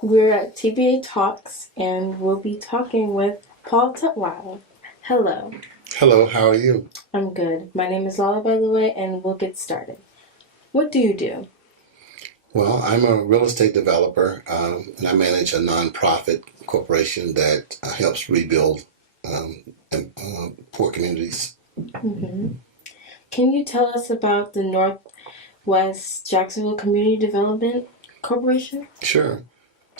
We're at TBA Talks, and we'll be talking with Paul Tutwiler. Hello. Hello, how are you? I'm good. My name is Lala, by the way, and we'll get started. What do you do? Well, I'm a real estate developer, and I manage a nonprofit corporation that helps rebuild poor communities. Mm-hmm. Can you tell us about the Northwest Jacksonville Community Development Corporation? Sure.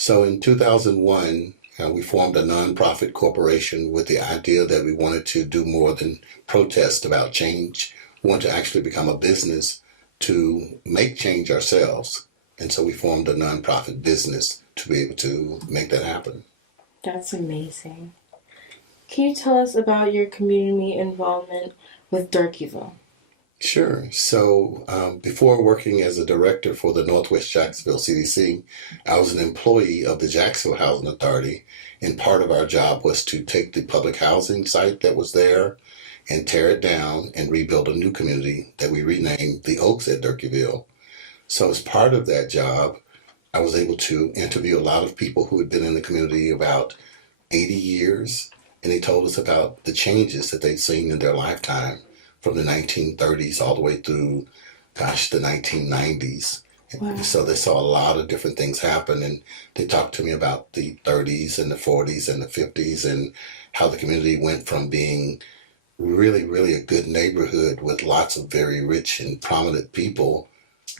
So in 2001, we formed a nonprofit corporation with the idea that we wanted to do more than protest about change. We wanted to actually become a business to make change ourselves. And so we formed a nonprofit business to be able to make that happen. That's amazing. Can you tell us about your community involvement with Durkeeville? Sure. So before working as a director for the Northwest Jacksonville CDC, I was an employee of the Jacksonville Housing Authority, and part of our job was to take the public housing site that was there and tear it down and rebuild a new community that we renamed the Oaks at Durkeeville. So as part of that job, I was able to interview a lot of people who had been in the community about 80 years, and they told us about the changes that they'd seen in their lifetime from the 1930s all the way through, the 1990s. Wow. So they saw a lot of different things happen, and they talked to me about the 30s and the 40s and the 50s and how the community went from being really, really a good neighborhood with lots of very rich and prominent people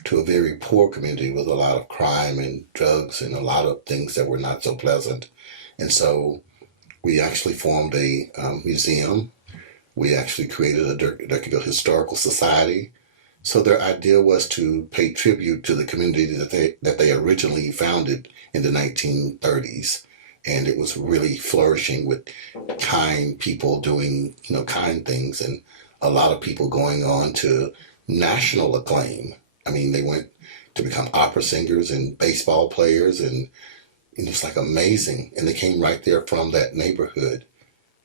to a very poor community with a lot of crime and drugs and a lot of things that were not so pleasant. And so we actually formed a museum. We actually created a Durkeeville Historical Society. So their idea was to pay tribute to the community that they originally founded in the 1930s. And it was really flourishing with kind people doing, kind things, and a lot of people going on to national acclaim. I mean, they went to become opera singers and baseball players, and it's like amazing. And they came right there from that neighborhood.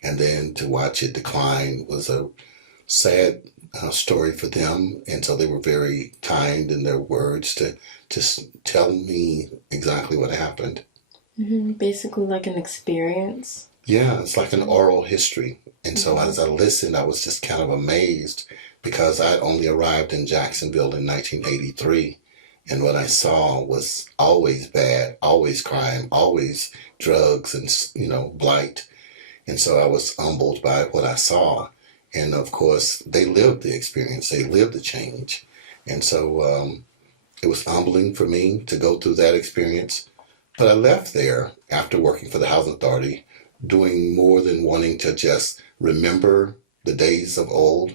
And then to watch it decline was a sad story for them. And so they were very kind in their words to just tell me exactly what happened. Mm-hmm. Basically like an experience. Yeah, it's like an oral history. And so as I listened, I was just kind of amazed because I'd only arrived in Jacksonville in 1983. And what I saw was always bad, always crime, always drugs and, blight. And so I was humbled by what I saw. And of course, they lived the experience, they lived the change. And so it was humbling for me to go through that experience. But I left there after working for the Housing Authority, doing more than wanting to just remember the days of old.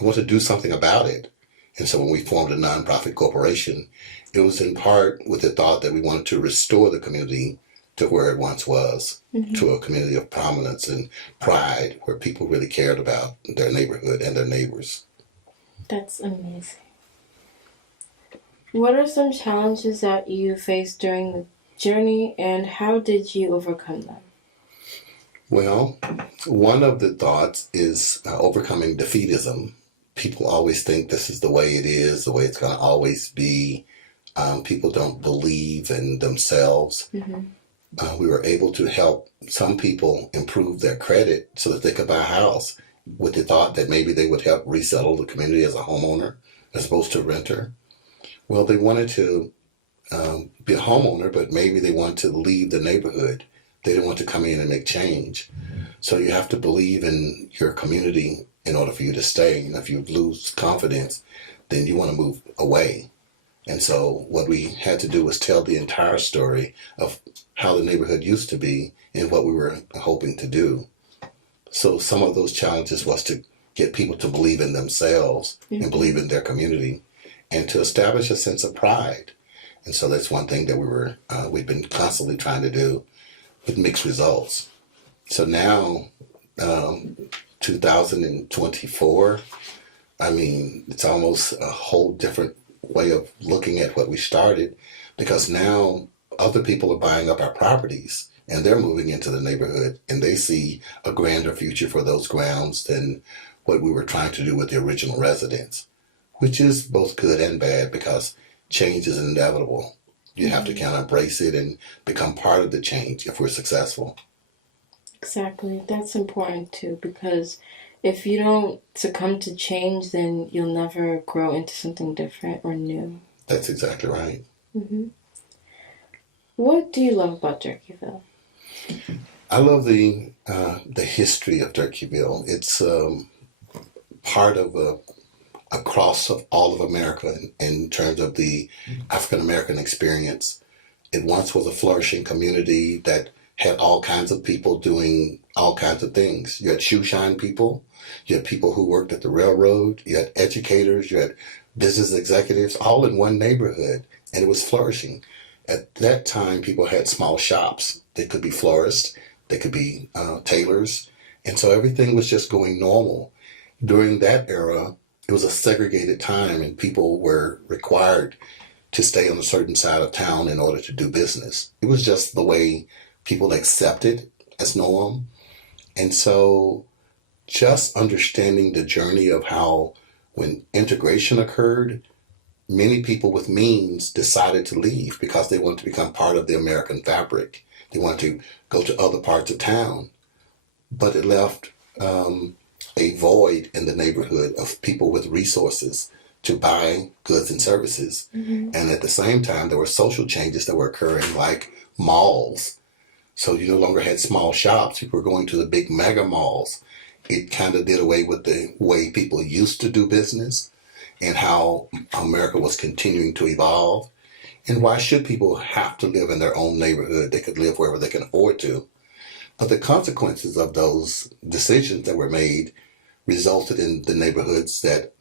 I want to do something about it. And so when we formed a nonprofit corporation, it was in part with the thought that we wanted to restore the community to where it once was, to a community of prominence and pride where people really cared about their neighborhood and their neighbors. That's amazing. What are some challenges that you faced during the journey, and how did you overcome them? Well, one of the thoughts is overcoming defeatism. People always think this is the way it is, the way it's going to always be. People don't believe in themselves. We were able to help some people improve their credit so that they could buy a house with the thought that maybe they would help resettle the community as a homeowner as opposed to a renter. Well, they wanted to be a homeowner, but maybe they want to leave the neighborhood. They didn't want to come in and make change. So you have to believe in your community in order for you to stay. And if you lose confidence, then you want to move away. And so what we had to do was tell the entire story of how the neighborhood used to be and what we were hoping to do. So some of those challenges was to get people to believe in themselves and believe in their community and to establish a sense of pride. And so that's one thing that we've been constantly trying to do with mixed results. So now, 2024, it's almost a whole different way of looking at what we started, because now other people are buying up our properties and they're moving into the neighborhood and they see a grander future for those grounds than what we were trying to do with the original residents, which is both good and bad because change is inevitable. You have to kind of embrace it and become part of the change if we're successful. Exactly. That's important too, because if you don't succumb to change, then you'll never grow into something different or new. That's exactly right. Hmm. What do you love about Durkeeville? I love the history of Durkeeville. It's part of a cross of all of America in terms of the African American experience. It once was a flourishing community that had all kinds of people doing all kinds of things. You had shoe shine people, you had people who worked at the railroad, you had educators, you had business executives, all in one neighborhood, and it was flourishing. At that time, people had small shops. They could be florists, they could be tailors, and so everything was just going normal. During that era, it was a segregated time, and people were required to stay on a certain side of town in order to do business. It was just the way people accepted as norm. And so just understanding the journey of how when integration occurred, many people with means decided to leave because they wanted to become part of the American fabric. They wanted to go to other parts of town. But it left a void in the neighborhood of people with resources to buy goods and services. Mm-hmm. And at the same time, there were social changes that were occurring, like malls. So you no longer had small shops. People were going to the big mega malls. It kind of did away with the way people used to do business and how America was continuing to evolve. And why should people have to live in their own neighborhood? They could live wherever they can afford to. But the consequences of those decisions that were made resulted in the neighborhoods that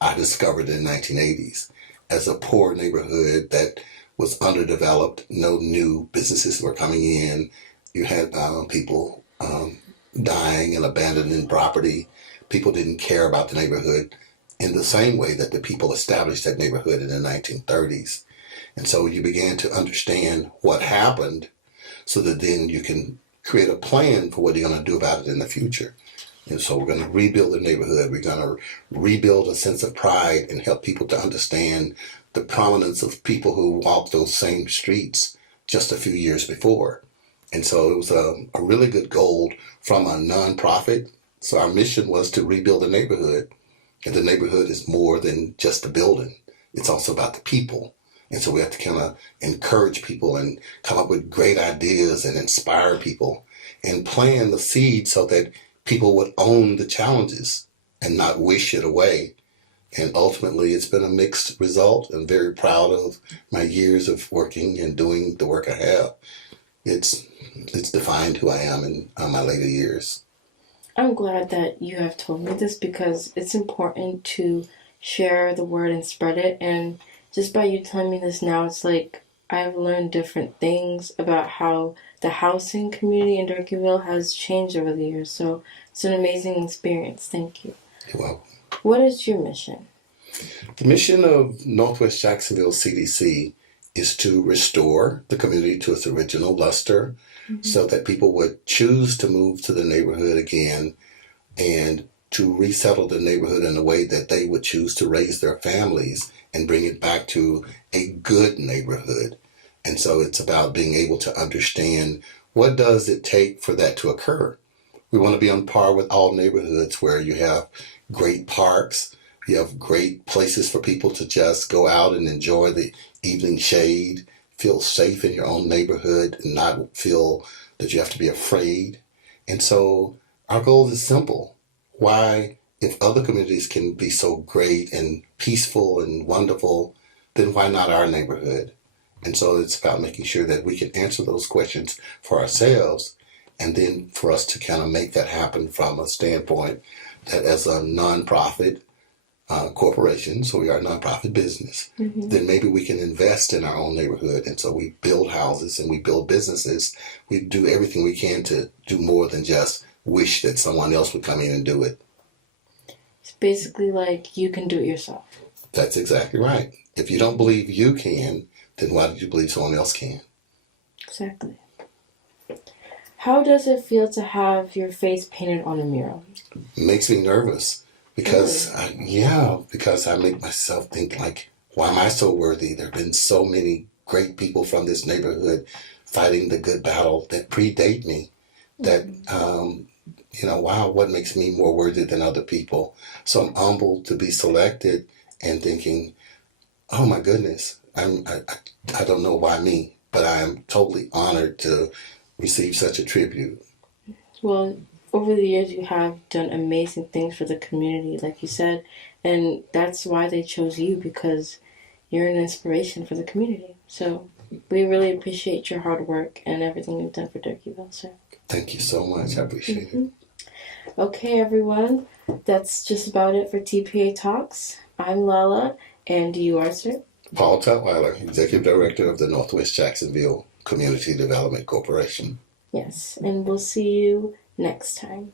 I discovered in the 1980s as a poor neighborhood that was underdeveloped. No new businesses were coming in. You had people dying and abandoning property. People didn't care about the neighborhood in the same way that the people established that neighborhood in the 1930s. And so you began to understand what happened so that then you can create a plan for what you're going to do about it in the future. And so we're going to rebuild the neighborhood. We're going to rebuild a sense of pride and help people to understand the prominence of people who walked those same streets just a few years before. And so it was a really good goal from a nonprofit. So our mission was to rebuild the neighborhood. And the neighborhood is more than just the building. It's also about the people. And so we have to kind of encourage people and come up with great ideas and inspire people and plant the seed so that people would own the challenges and not wish it away. And ultimately, it's been a mixed result. I'm very proud of my years of working and doing the work I have. It's defined who I am in my later years. I'm glad that you have told me this because it's important to share the word and spread it. And just by you telling me this now, it's like I've learned different things about how the housing community in Durkeeville has changed over the years. So it's an amazing experience. Thank you. You're welcome. What is your mission? The mission of Northwest Jacksonville CDC is to restore the community to its original luster, so that people would choose to move to the neighborhood again and to resettle the neighborhood in a way that they would choose to raise their families and bring it back to a good neighborhood. And so it's about being able to understand what does it take for that to occur. We want to be on par with all neighborhoods where you have great parks, you have great places for people to just go out and enjoy the evening shade, feel safe in your own neighborhood and not feel that you have to be afraid. And so our goal is simple. Why, if other communities can be so great and peaceful and wonderful, then why not our neighborhood? And so it's about making sure that we can answer those questions for ourselves, and then for us to kind of make that happen from a standpoint that as a nonprofit corporation, so we are a nonprofit business, then maybe we can invest in our own neighborhood. And so we build houses and we build businesses. We do everything we can to do more than just wish that someone else would come in and do it. It's basically like you can do it yourself. That's exactly right. If you don't believe you can, then why do you believe someone else can? Exactly. How does it feel to have your face painted on a mural? It makes me nervous because, because I make myself think like, why am I so worthy? There have been so many great people from this neighborhood fighting the good battle that predate me. That, wow, what makes me more worthy than other people? So I'm humbled to be selected and thinking, oh my goodness, I don't know why me, but I am totally honored to receive such a tribute. Well, over the years, you have done amazing things for the community, like you said, and that's why they chose you, because you're an inspiration for the community. So we really appreciate your hard work and everything you've done for Durkeeville, sir. Thank you so much. I appreciate it. Okay, everyone, that's just about it for TPA Talks. I'm Lala, and you are, sir? Paul Tutwiler, Executive Director of the Northwest Jacksonville Community Development Corporation. Yes, and we'll see you next time.